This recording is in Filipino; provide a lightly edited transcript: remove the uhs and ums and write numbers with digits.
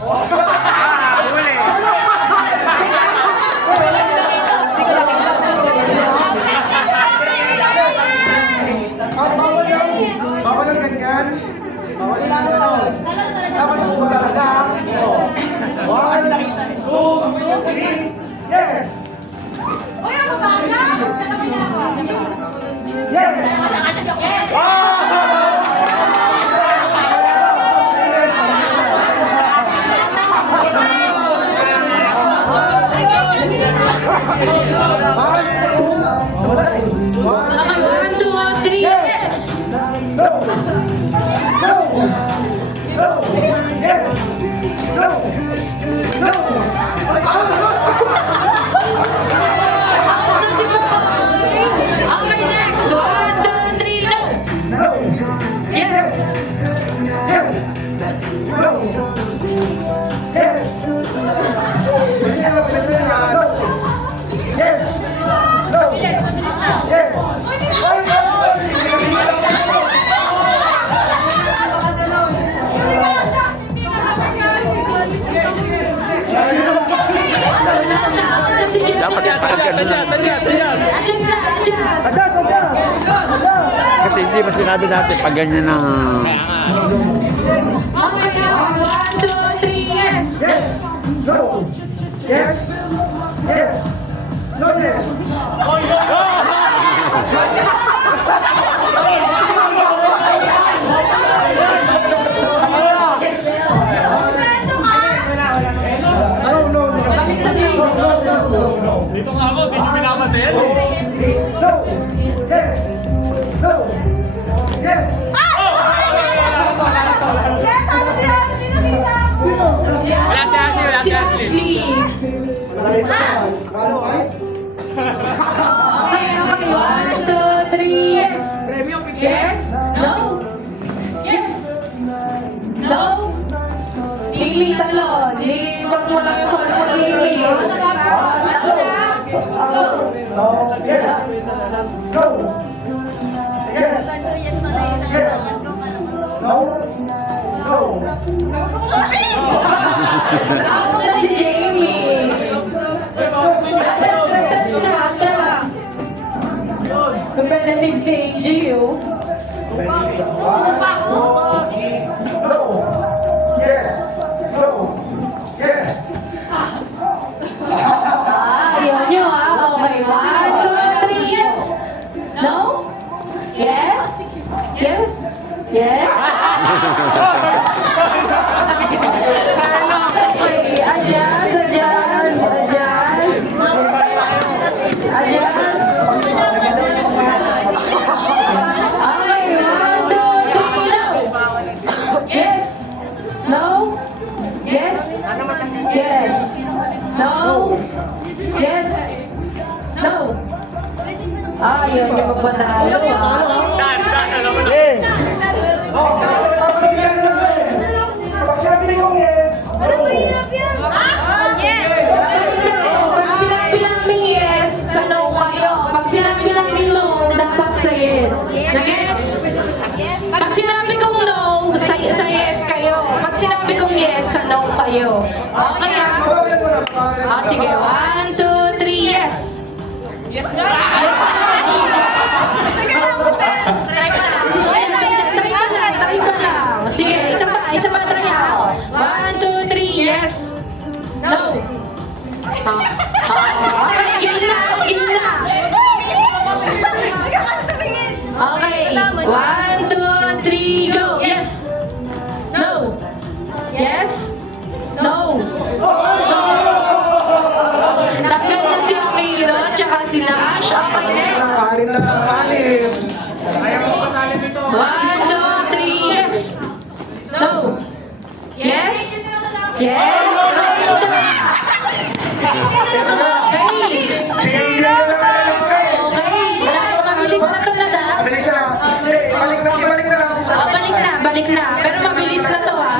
Huli. Bawal ang ganyan. Bawal ang ganyan. Dapat po talaga. 1, 2, 3, yes! Yes! One, two, three, yes! No! No! No! Yes! No! No! Okay, next. One, two, three, go! No! Yes! Yes! No! Yes! No! Yes! No! Yes! Dapat ipakagad mo lang. Adjust na, adjust! Adas! Adas! Adas! Kasi hindi ba sinabi natin pag ganyan ng... Okay, one, two, three, yes! Yes! No! Yes! Yes! No! Yes! No! No! Balik sa No! Dito nga ako, hindi binabatin. No! Yes! No! Yes! Wala si Ashley, wala si Ashley. Ashley! Ano ay? Okay, okay, one, two, three, yes! Yes! No! Yes! No! Lili talon! Liwag mo lang yung call mo, Lili! Go! No! Yes! No! Yes! Yes! No! No! Ako na si Jamie! Atras na, atras! Competitive si AJ, oh. No! Yes! No! Yes! Yun nyo, okay, one, two, three, yes! No? Yes? Yes? Yes? Okay, adjust, adjust, adjust. Adjust. Okay, one, two, three, no! Yes? No? Yes? Yes? No? Yes? No? Yun yung magpatalo, Eh! Oh, papalagyan sa akin! Pag sabi niyo yes, no! Pag sinabi namin yes, sa no kayo. Pag sinabi namin no, dapat sa yes. Na-gets? Pag sinabi kong no, sa yes kayo. Pag sinabi kong yes, sa no kayo. Okay ha? Papalagyan mo na, papalagyan mo na. Sige, one, two, three, yes. Yes na? Yes na? Try pa lang. Try pa lang, try pa lang. Sige, isa pa, try ha. One, two, three, yes. No. Gitna, gitna. Okay, one, two, three, go. Yes. No. Yes. No. Tanggal na si Amira, tsaka si Nash. Okay, next. Kain na ng kanin. Ayaw mo panalim dito. One, two, three, yes. No. Yes. Yes. Okay. Sige na lang. Okay. Mabilis na to na. Bilis na. Ibalik na lang. Balik na. Pero mabilis na to ha.